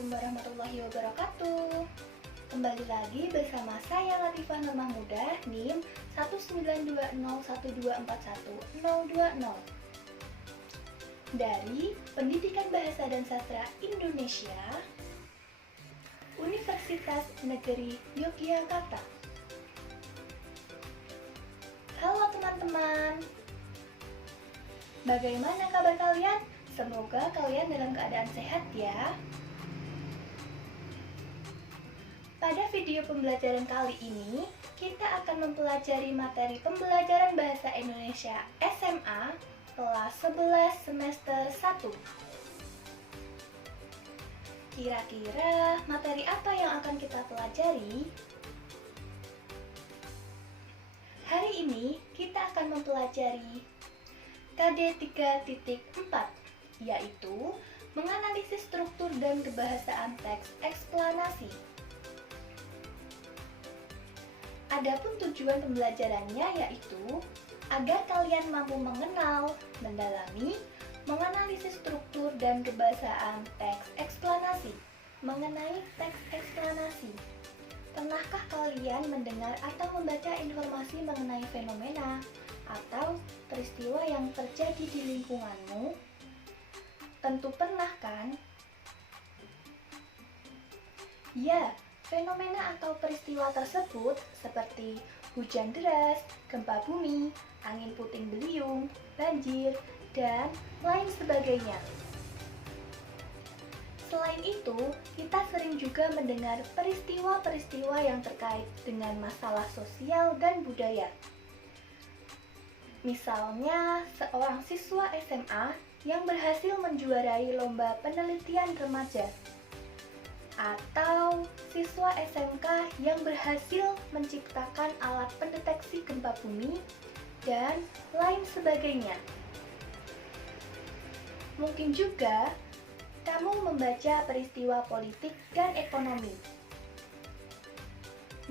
Assalamualaikum warahmatullahi wabarakatuh. Kembali lagi bersama saya Latifah Nur Mahmudah, NIM 19201241020 dari Pendidikan Bahasa dan Sastra Indonesia, Universitas Negeri Yogyakarta. Halo teman-teman, bagaimana kabar kalian? Semoga kalian dalam keadaan sehat ya. Pada video pembelajaran kali ini, kita akan mempelajari materi pembelajaran Bahasa Indonesia SMA kelas 11 semester 1. Kira-kira materi apa yang akan kita pelajari? Hari ini kita akan mempelajari KD 3.4, yaitu menganalisis struktur dan kebahasaan teks eksplanasi. Adapun tujuan pembelajarannya yaitu agar kalian mampu mengenal, mendalami, menganalisis struktur dan kebahasaan teks eksplanasi. Mengenai teks eksplanasi, pernahkah kalian mendengar atau membaca informasi mengenai fenomena atau peristiwa yang terjadi di lingkunganmu? Tentu pernah kan? Ya, fenomena atau peristiwa tersebut seperti hujan deras, gempa bumi, angin puting beliung, banjir, dan lain sebagainya. Selain itu, kita sering juga mendengar peristiwa-peristiwa yang terkait dengan masalah sosial dan budaya. Misalnya, seorang siswa SMA yang berhasil menjuarai lomba penelitian remaja, atau siswa SMK yang berhasil menciptakan alat pendeteksi gempa bumi, dan lain sebagainya. Mungkin juga kamu membaca peristiwa politik dan ekonomi.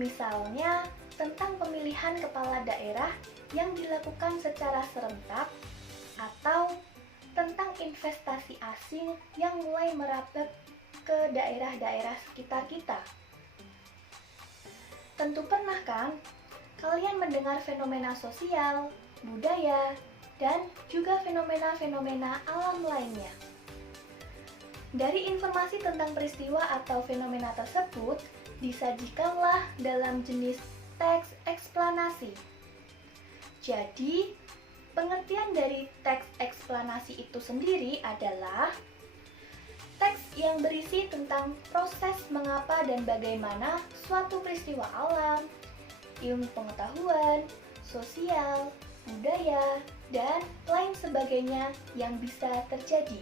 Misalnya, tentang pemilihan kepala daerah yang dilakukan secara serentak, atau tentang investasi asing yang mulai merambah ke daerah-daerah sekitar kita. Tentu pernah kan kalian mendengar fenomena sosial, budaya, dan juga fenomena-fenomena alam lainnya. Dari informasi tentang peristiwa atau fenomena tersebut disajikanlah dalam jenis teks eksplanasi. Jadi, pengertian dari teks eksplanasi itu sendiri adalah teks yang berisi tentang proses mengapa dan bagaimana suatu peristiwa alam, ilmu pengetahuan, sosial, budaya, dan lain sebagainya yang bisa terjadi.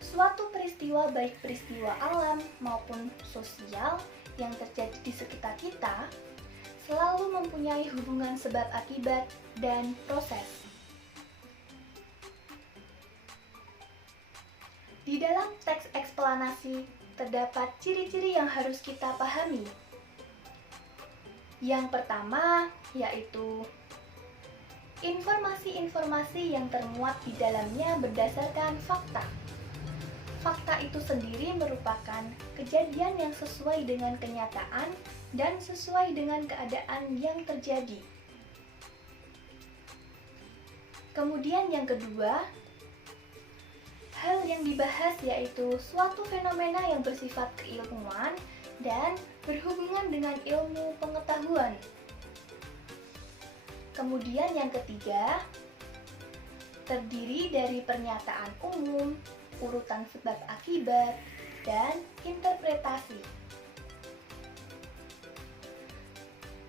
Suatu peristiwa baik peristiwa alam maupun sosial yang terjadi di sekitar kita selalu mempunyai hubungan sebab akibat dan proses. Di dalam teks eksplanasi terdapat ciri-ciri yang harus kita pahami. Yang pertama yaitu informasi-informasi yang termuat di dalamnya berdasarkan fakta. Fakta itu sendiri merupakan kejadian yang sesuai dengan kenyataan dan sesuai dengan keadaan yang terjadi. Kemudian yang kedua, hal yang dibahas yaitu suatu fenomena yang bersifat keilmuan dan berhubungan dengan ilmu pengetahuan. Kemudian yang ketiga, terdiri dari pernyataan umum, urutan sebab akibat, dan interpretasi.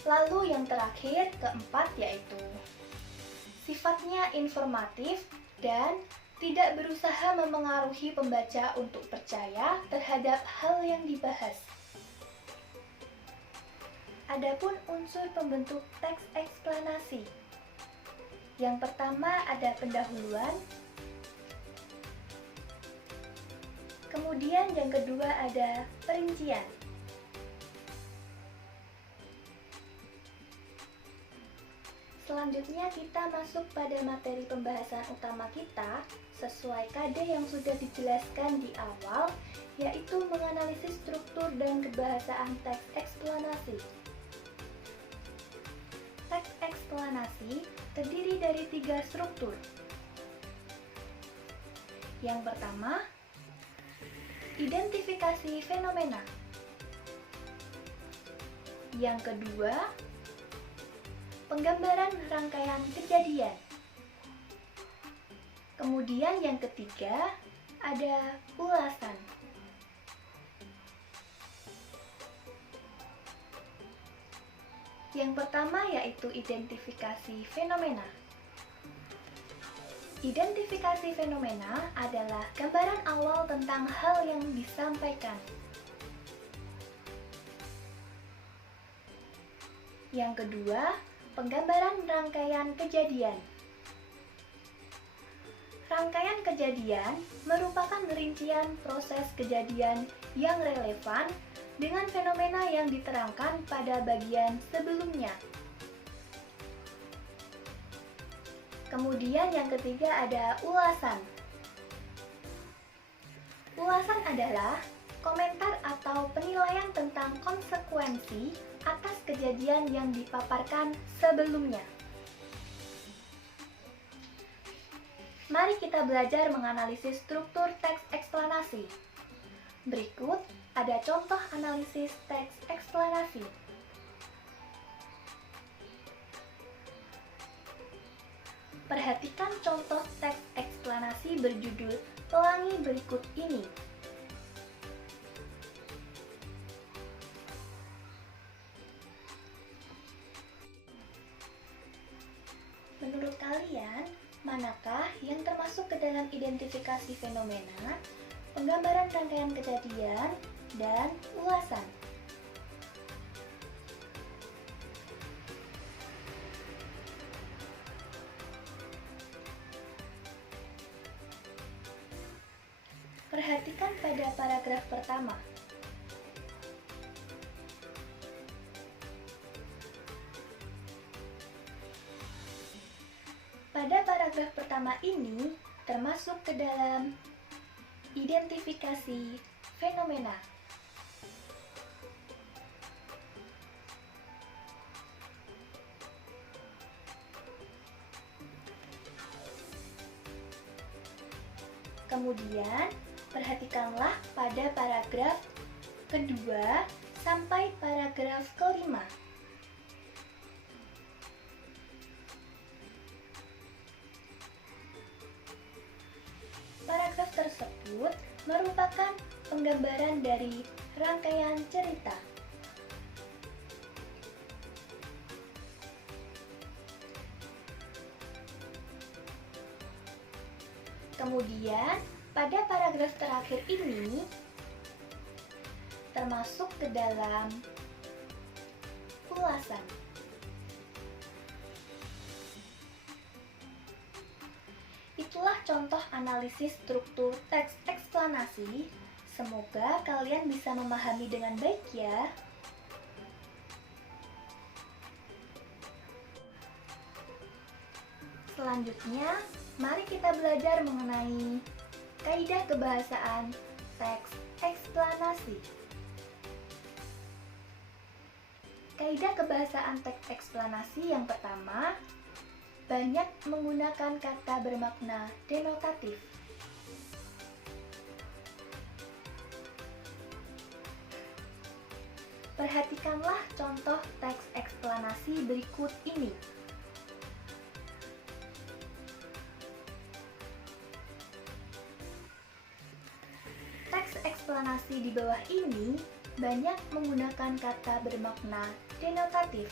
Lalu yang terakhir, keempat, yaitu sifatnya informatif dan tidak berusaha memengaruhi pembaca untuk percaya terhadap hal yang dibahas. Adapun unsur pembentuk teks eksplanasi. Yang pertama ada pendahuluan. Kemudian yang kedua ada perincian. Selanjutnya kita masuk pada materi pembahasan utama kita sesuai KD yang sudah dijelaskan di awal, yaitu menganalisis struktur dan kebahasaan teks eksplanasi. Teks eksplanasi terdiri dari 3 struktur. Yang pertama, identifikasi fenomena. Yang kedua, penggambaran rangkaian kejadian. Kemudian yang ketiga, ada ulasan. Yang pertama yaitu identifikasi fenomena. Identifikasi fenomena adalah gambaran awal tentang hal yang disampaikan. Yang kedua, penggambaran rangkaian kejadian. Rangkaian kejadian merupakan rincian proses kejadian yang relevan dengan fenomena yang diterangkan pada bagian sebelumnya. Kemudian yang ketiga ada ulasan. Ulasan adalah komentar atau penilaian tentang konsekuensi atas kejadian yang dipaparkan sebelumnya. Mari kita belajar menganalisis struktur teks eksplanasi. Berikut ada contoh analisis teks eksplanasi. Perhatikan contoh teks eksplanasi berjudul Pelangi berikut ini. Menurut kalian, manakah yang termasuk ke dalam identifikasi fenomena, penggambaran rangkaian kejadian, dan ulasan? Perhatikan pada paragraf pertama. Pada paragraf pertama ini termasuk ke dalam identifikasi fenomena. Kemudian, perhatikanlah pada paragraf kedua sampai paragraf kelima. Paragraf tersebut merupakan penggambaran dari rangkaian cerita. Kemudian, pada paragraf terakhir ini termasuk ke dalam ulasan. Itulah contoh analisis struktur teks eksplanasi. Semoga kalian bisa memahami dengan baik ya. Selanjutnya, mari kita belajar mengenai kaidah kebahasaan teks eksplanasi. Kaidah kebahasaan teks eksplanasi yang pertama, banyak menggunakan kata bermakna denotatif. Perhatikanlah contoh teks eksplanasi berikut ini. Teks eksplanasi di bawah ini banyak menggunakan kata bermakna denotatif.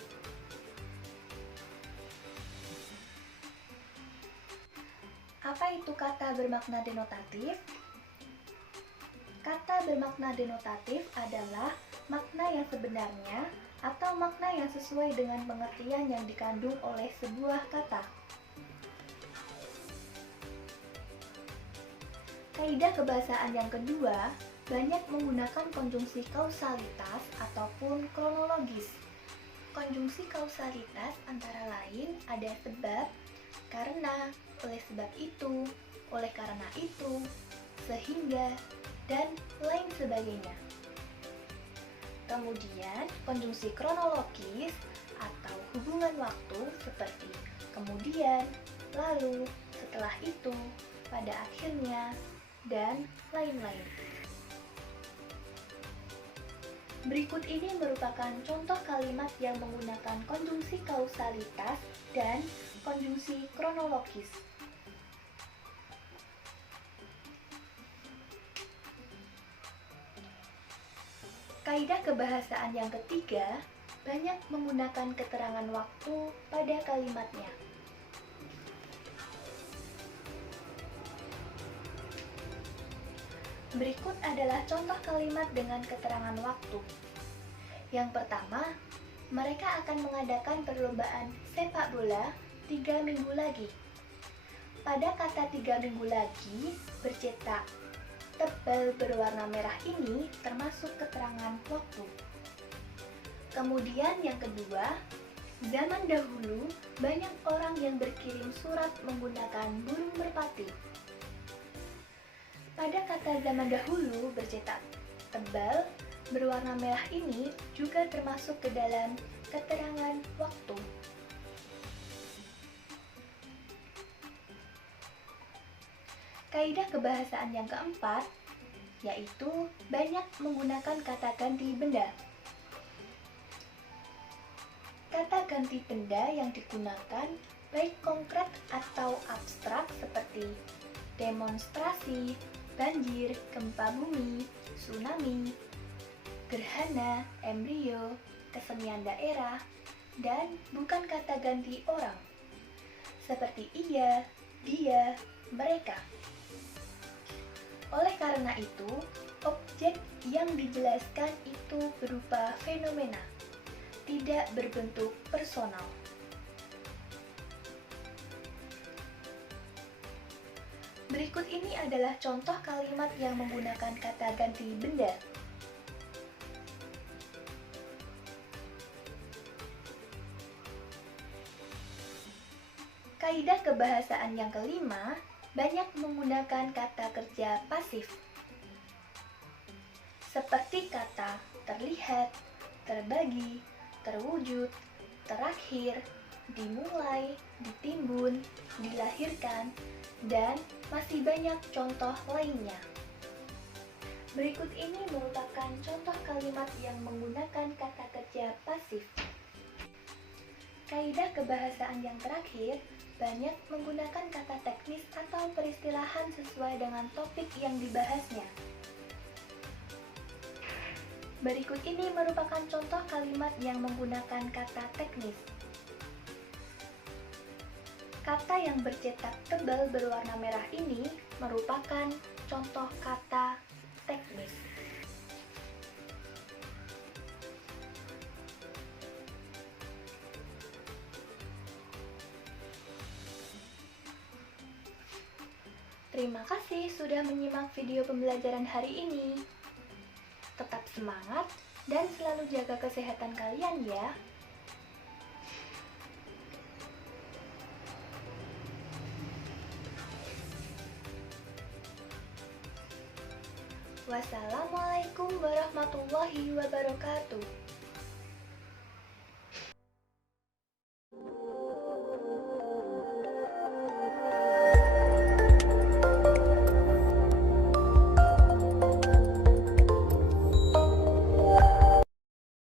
Apa itu kata bermakna denotatif? Kata bermakna denotatif adalah makna yang sebenarnya atau makna yang sesuai dengan pengertian yang dikandung oleh sebuah kata. Kaidah kebahasaan yang kedua banyak menggunakan konjungsi kausalitas ataupun kronologis. konjungsi kausalitas antara lain ada sebab, karena, oleh sebab itu, oleh karena itu, sehingga, dan lain sebagainya. Kemudian, konjungsi kronologis atau hubungan waktu seperti kemudian, lalu, setelah itu, pada akhirnya, dan lain-lain. Berikut ini merupakan contoh kalimat yang menggunakan konjungsi kausalitas dan konjungsi kronologis. Kaidah kebahasaan yang ketiga banyak menggunakan keterangan waktu pada kalimatnya. Berikut adalah contoh kalimat dengan keterangan waktu. Yang pertama, mereka akan mengadakan perlombaan sepak bola 3 minggu lagi. Pada kata 3 minggu lagi bercetak tebal berwarna merah ini termasuk keterangan waktu. Kemudian yang kedua, zaman dahulu banyak orang yang berkirim surat menggunakan burung merpati. Pada kata zaman dahulu bercetak tebal berwarna merah ini juga termasuk ke dalam keterangan waktu. Kaidah kebahasaan yang keempat yaitu banyak menggunakan kata ganti benda. Kata ganti benda yang digunakan baik konkret atau abstrak seperti demonstrasi, banjir, gempa bumi, tsunami, gerhana, embrio, kesenian daerah, dan bukan kata ganti orang seperti ia, dia, mereka. Oleh karena itu, objek yang dijelaskan itu berupa fenomena, tidak berbentuk personal. Berikut ini adalah contoh kalimat yang menggunakan kata ganti benda. Kaidah kebahasaan yang kelima banyak menggunakan kata kerja pasif. Seperti kata terlihat, terbagi, terwujud, terakhir, dimulai, ditimbun, dilahirkan, dan masih banyak contoh lainnya. Berikut ini merupakan contoh kalimat yang menggunakan kata kerja pasif. Kaidah kebahasaan yang terakhir banyak menggunakan kata teknis atau peristilahan sesuai dengan topik yang dibahasnya. Berikut ini merupakan contoh kalimat yang menggunakan kata teknis. Kata yang bercetak tebal berwarna merah ini merupakan contoh kata teknis. Terima kasih sudah menyimak video pembelajaran hari ini. Tetap semangat dan selalu jaga kesehatan kalian ya. Wassalamualaikum warahmatullahi wabarakatuh.